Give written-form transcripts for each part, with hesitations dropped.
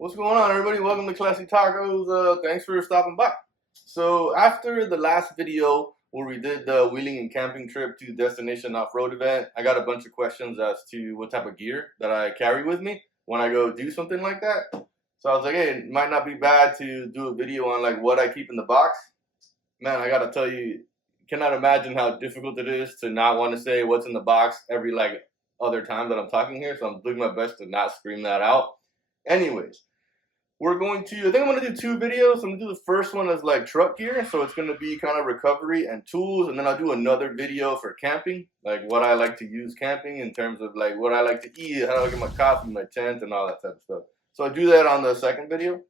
What's going on, everybody? Welcome to Classy Tacos. Thanks for stopping by. So after the last video where we did the wheeling and camping trip to Destination Off-Road event, I got a bunch of questions as to what type of gear that I carry with me when I go do something like that. So I was like, hey, it might not be bad to do a video on like what I keep in the box. Man, I gotta tell you, cannot imagine how difficult it is to not want to say what's in the box every like other time that I'm talking here. So I'm doing my best to not scream that out. Anyways, I think I'm going to do two videos. I'm going to do the first one as like truck gear. So it's going to be kind of recovery and tools. And then I'll do another video for camping, like what I like to use camping in terms of like what I like to eat, how I get my coffee, my tent, and all that type of stuff. So I'll do that on the second video.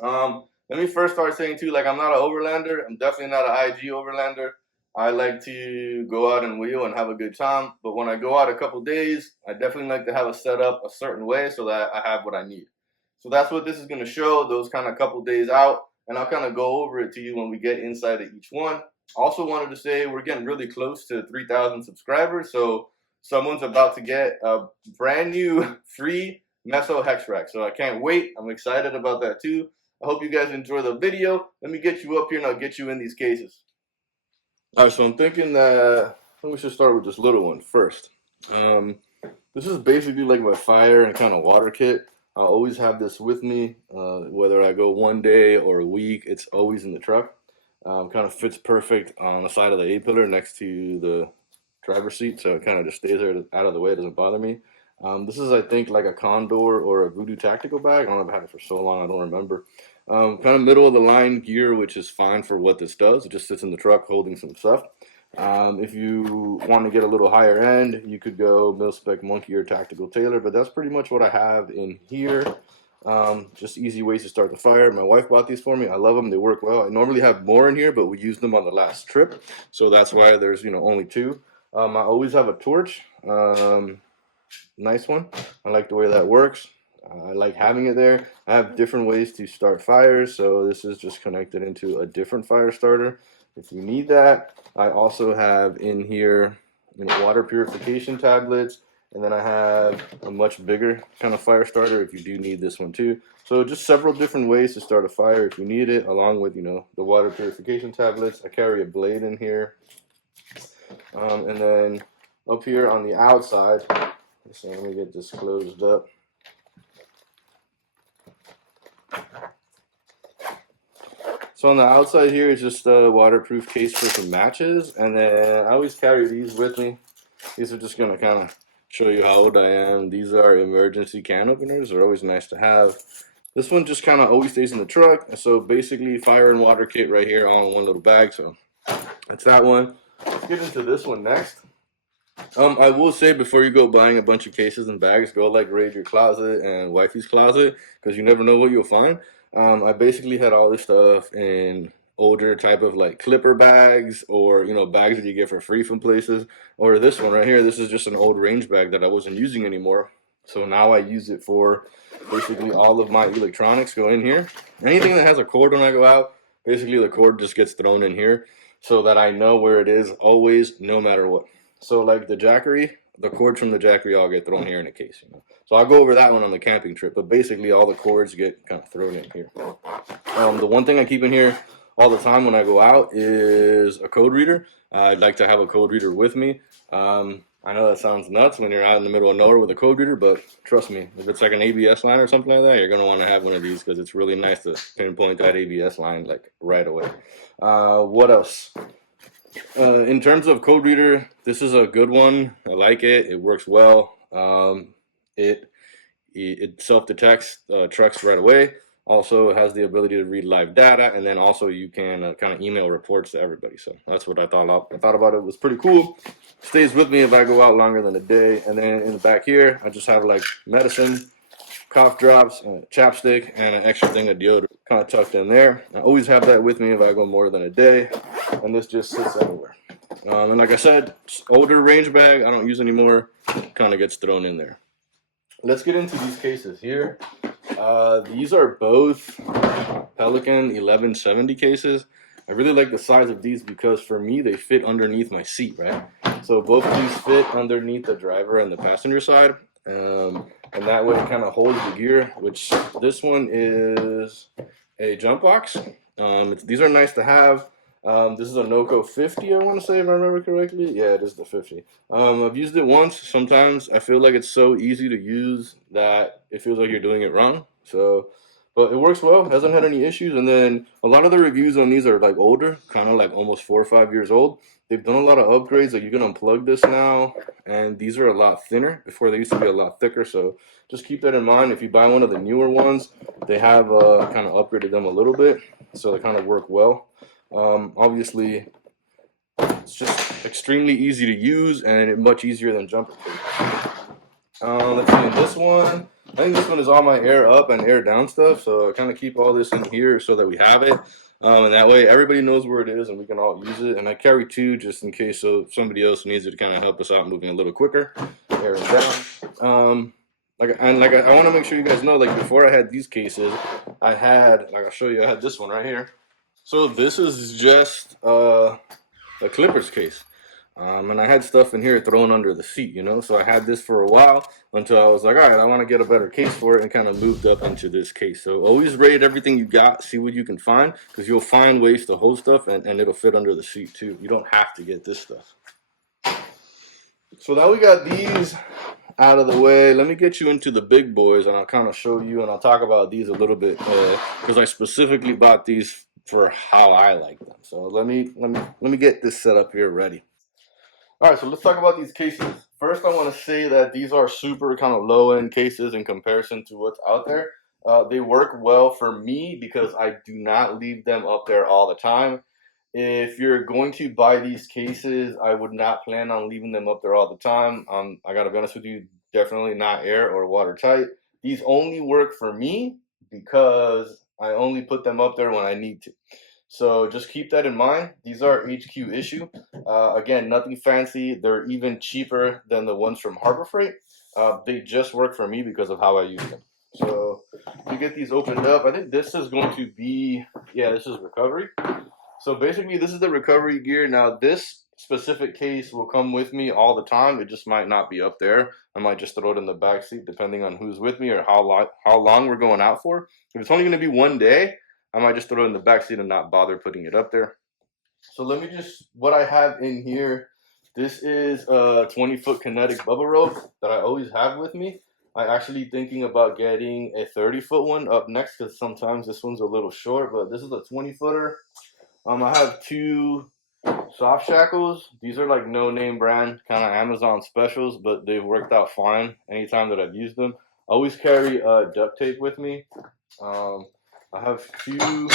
Let me first start saying too, like I'm not an overlander. I'm definitely not an IG overlander. I like to go out and wheel and have a good time. But when I go out a couple days, I definitely like to have it set up a certain way so that I have what I need. So that's what this is going to show, those kind of couple days out, and I'll kind of go over it to you when we get inside of each one. Also wanted to say we're getting really close to 3,000 subscribers, so someone's about to get a brand new free Meso Hex Rack. So I can't wait. I'm excited about that too. I hope you guys enjoy the video. Let me get you up here and I'll get you in these cases. All right, so I'm thinking that we should start with this little one first. This is basically like my fire and kind of water kit. I always have this with me, whether I go one day or a week, it's always in the truck. Kind of fits perfect on the side of the A-pillar next to the driver's seat, so it kind of just stays there out of the way, it doesn't bother me. This is, I think, like a Condor or a Voodoo tactical bag. I don't know, I've had it for so long, I don't remember. Kind of middle of the line gear, which is fine for what this does. It just sits in the truck holding some stuff. If you want to get a little higher end, you could go mil-spec Monkey or Tactical Tailor, but that's pretty much what I have in here. Just easy ways to start the fire. My wife bought these for me. I love them. They work well. I normally have more in here, but we used them on the last trip, so that's why there's only two. I always have a torch. Nice one. I like the way that works. I like having it there. I have different ways to start fires, so this is just connected into a different fire starter if you need that. I also have in here water purification tablets, and then I have a much bigger kind of fire starter if you do need this one too. So just several different ways to start a fire if you need it, along with the water purification tablets. I carry a blade in here, and then up here on the outside, so let me get this closed up. So on the outside here is just a waterproof case for some matches, and then I always carry these with me. These are just going to kind of show you how old I am. These are emergency can openers. They're always nice to have. This one just kind of always stays in the truck. So basically fire and water kit right here all in one little bag. So that's that one. Let's get into this one next. I will say before you go buying a bunch of cases and bags, go like raid your closet and wifey's closet, because you never know what you'll find. I basically had all this stuff in older type of like clipper bags, or bags that you get for free from places, or this one right here. This is just an old range bag that I wasn't using anymore, so now I use it for basically all of my electronics go in here. Anything that has a cord when I go out, basically the cord just gets thrown in here so that I know where it is always, no matter what. So like the Jackery, the cords from the Jackery all get thrown here in a case. So I'll go over that one on the camping trip, but basically all the cords get kind of thrown in here. The one thing I keep in here all the time when I go out is a code reader. I'd like to have a code reader with me. I know that sounds nuts when you're out in the middle of nowhere with a code reader, but trust me, if it's like an ABS line or something like that, you're going to want to have one of these, because it's really nice to pinpoint that ABS line like right away. What else? In terms of code reader, this is a good one. I like it. It works well. It self-detects trucks right away. Also, it has the ability to read live data, and then also you can kind of email reports to everybody. So that's what I thought about it. It was pretty cool. Stays with me if I go out longer than a day. And then in the back here, I just have like medicine, cough drops, chapstick, and an extra thing of deodorant kind of tucked in there. I always have that with me if I go more than a day, and this just sits everywhere. And like I said, older range bag I don't use anymore, kind of gets thrown in there. Let's get into these cases here. These are both Pelican 1170 cases. I really like the size of these because for me they fit underneath my seat, right? So both of these fit underneath the driver and the passenger side. and that way it kind of holds the gear, which this one is a jump box. These are nice to have. This is a Noco 50, I want to say, if I remember correctly. Yeah, it is the 50. I've used it once. Sometimes I feel like it's so easy to use that it feels like you're doing it wrong. So, but it works well. Hasn't had any issues. And then a lot of the reviews on these are like older, kind of like almost 4 or 5 years old. They've done a lot of upgrades. Like you can unplug this now, and these are a lot thinner. Before they used to be a lot thicker. So just keep that in mind. If you buy one of the newer ones, they have kind of upgraded them a little bit, so they kind of work well. Obviously, it's just extremely easy to use and much easier than jumper tape. Let's see, in this one, I think this one is all my air up and air down stuff, so I kind of keep all this in here so that we have it. And that way everybody knows where it is and we can all use it. And I carry two just in case so somebody else needs it to kind of help us out moving a little quicker. Air and down. I want to make sure you guys know, like before I had these cases, I had, like I'll show you, I had this one right here. So this is just a Clippers case. And I had stuff in here thrown under the seat, you know? So I had this for a while until I was like, all right, I want to get a better case for it, and kind of moved up into this case. So always rate everything you got, see what you can find, because you'll find ways to hold stuff and it'll fit under the seat too. You don't have to get this stuff. So now we got these out of the way. Let me get you into the big boys, and I'll kind of show you, and I'll talk about these a little bit because I specifically bought these for how I like them. So let me get this set up here ready. All right, so let's talk about these cases. First, I want to say that these are super kind of low-end cases in comparison to what's out there. They work well for me because I do not leave them up there all the time. If you're going to buy these cases, I would not plan on leaving them up there all the time. I gotta be honest with you, definitely not air or watertight. These only work for me because I only put them up there when I need to. So just keep that in mind. These are HQ issue. Again, nothing fancy. They're even cheaper than the ones from Harbor Freight. They just work for me because of how I use them. So to get these opened up, I think this is going to be, yeah, this is recovery. So basically, this is the recovery gear. Now, this specific case will come with me all the time. It just might not be up there. I might just throw it in the back seat depending on who's with me or how long we're going out for. If it's only going to be one day, I might just throw it in the back seat and not bother putting it up there. So let me just, what I have in here, this is a 20-foot kinetic bubble rope that I always have with me. I'm actually thinking about getting a 30-foot one up next because sometimes this one's a little short, but this is a 20-footer. I have two soft shackles. These are like no-name brand, kind of Amazon specials, but they've worked out fine anytime that I've used them. I always carry duct tape with me. I have two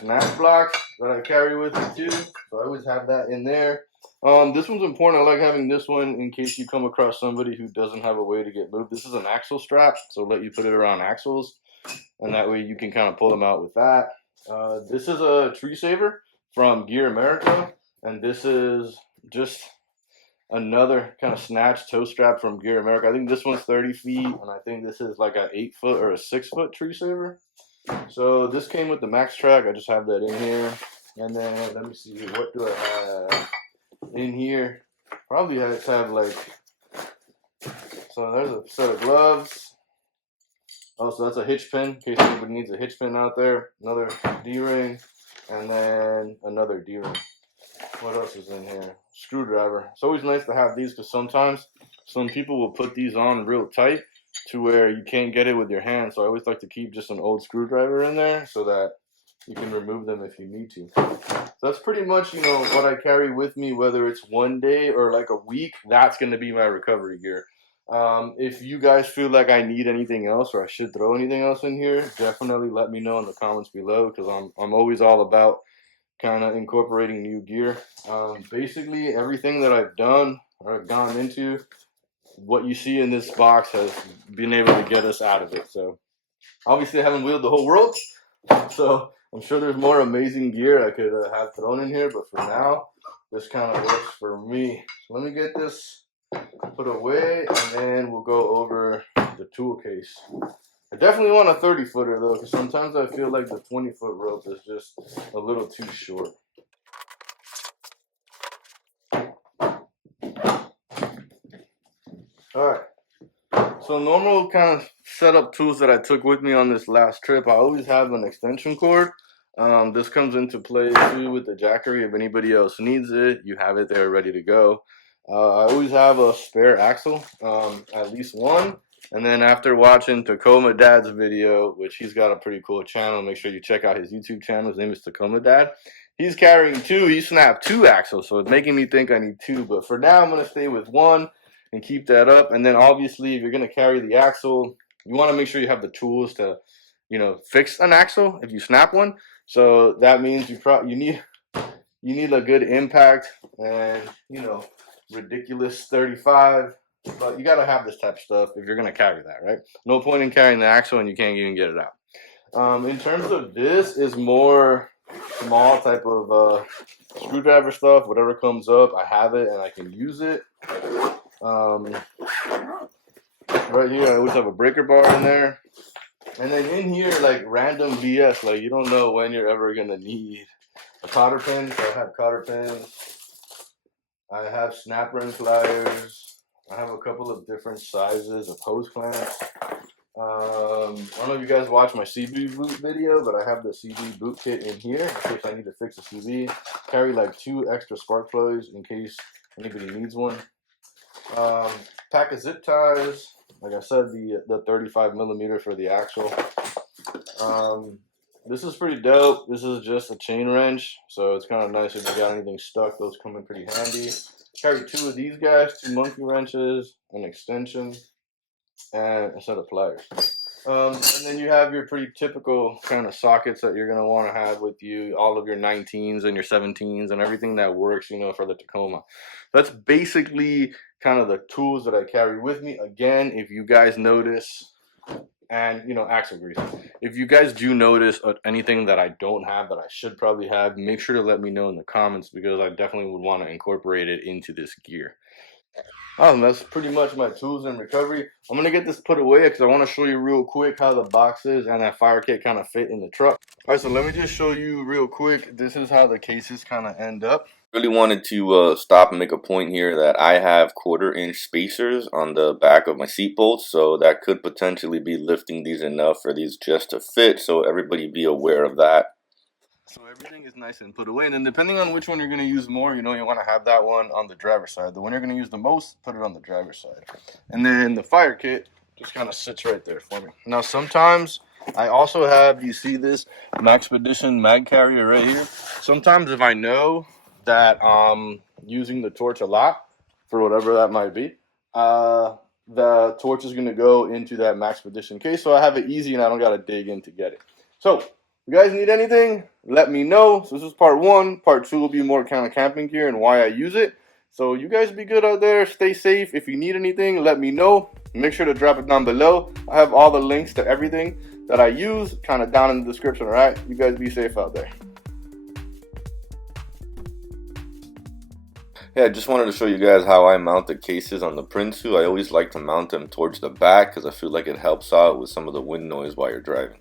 snap blocks that I carry with me too, so I always have that in there. This one's important. I like having this one in case you come across somebody who doesn't have a way to get moved. This is an axle strap, so let you put it around axles, and that way you can kind of pull them out with that. This is a tree saver from Gear America, and this is just another kind of snatch toe strap from Gear America. I think this one's 30 feet, and I think this is like an 8-foot or a 6-foot tree saver. So this came with the Max Track. I just have that in here. And then let me see, what do I have in here? Probably have like, so there's a set of gloves. Oh, so that's a hitch pin, in case anybody needs a hitch pin out there. Another D-ring, and then another D-ring. What else is in here? Screwdriver. It's always nice to have these because sometimes some people will put these on real tight to where you can't get it with your hand. So I always like to keep just an old screwdriver in there so that you can remove them if you need to. So that's pretty much, you know, what I carry with me, whether it's one day or like a week. That's going to be my recovery gear. If you guys feel like I need anything else or I should throw anything else in here, definitely let me know in the comments below because I'm always all about kind of incorporating new gear. Basically, everything that I've done or I've gone into, what you see in this box has been able to get us out of it. So obviously I haven't wheeled the whole world, so I'm sure there's more amazing gear I could have thrown in here, but for now, this kind of works for me. So let me get this put away, and then we'll go over the tool case. I definitely want a 30-footer though, because sometimes I feel like the 20-foot rope is just a little too short. All right, So normal kind of setup tools that I took with me on this last trip, I always have an extension cord. This comes into play too with the jackery. If anybody else needs it, you have it there ready to go. I always have a spare axle, at least one. And then after watching Tacoma Dad's video, which he's got a pretty cool channel, make sure you check out his YouTube channel. His name is Tacoma Dad. He's carrying two. He snapped two axles, so it's making me think I need two. But for now, I'm going to stay with one and keep that up. And then obviously, if you're going to carry the axle, you want to make sure you have the tools to, fix an axle if you snap one. So that means you need a good impact and ridiculous 35. But you got to have this type of stuff if you're going to carry that, right? No point in carrying the axle and you can't even get it out. In terms of this is more small type of screwdriver stuff. Whatever comes up, I have it and I can use it. Right here, I always have a breaker bar in there. And then in here, like random BS, like you don't know when you're ever going to need a cotter pin. So I have cotter pins. I have snap ring pliers. I have a couple of different sizes of hose clamps. I don't know if you guys watched my CB boot video, but I have the CB boot kit in here in case I need to fix a CB. Carry like 2 extra spark plugs in case anybody needs one. Pack of zip ties. Like I said, the 35 millimeter for the axle. This is pretty dope. This is just a chain wrench, so it's kind of nice if you got anything stuck. Those come in pretty handy. Carry 2 of these guys, 2 monkey wrenches, an extension, and a set of pliers. And then you have your pretty typical kind of sockets that you're going to want to have with you, all of your 19s and your 17s and everything that works, for the Tacoma. That's basically kind of the tools that I carry with me. Again, if you guys notice, and axle grease, if you guys do notice anything that I don't have that I should probably have, make sure to let me know in the comments, because I definitely would want to incorporate it into this gear. That's pretty much my tools in recovery. I'm gonna get this put away because I want to show you real quick how the boxes and that fire kit kind of fit in the truck. All right, so let me just show you real quick. This is how the cases kind of end up. Really wanted to stop and make a point here that I have 1/4-inch spacers on the back of my seat bolts, so that could potentially be lifting these enough for these just to fit, so everybody be aware of that. So everything is nice and put away, and then depending on which one you're going to use more, you want to have that one on the driver's side. The one you're going to use the most, put it on the driver's side. And then the fire kit just kind of sits right there for me. Now sometimes I also have, you see this Maxpedition mag carrier right here. Sometimes if I know that I'm using the torch a lot, for whatever that might be, the torch is going to go into that Maxpedition case, so I have it easy and I don't got to dig in to get it. So if you guys need anything, let me know. So this is part 1. Part 2 will be more kind of camping gear and why I use it. So you guys be good out there. Stay safe. If you need anything, let me know. Make sure to drop it down below. I have all the links to everything that I use kind of down in the description, all right? You guys be safe out there. Yeah, I just wanted to show you guys how I mount the cases on the Prinsu. I always like to mount them towards the back because I feel like it helps out with some of the wind noise while you're driving.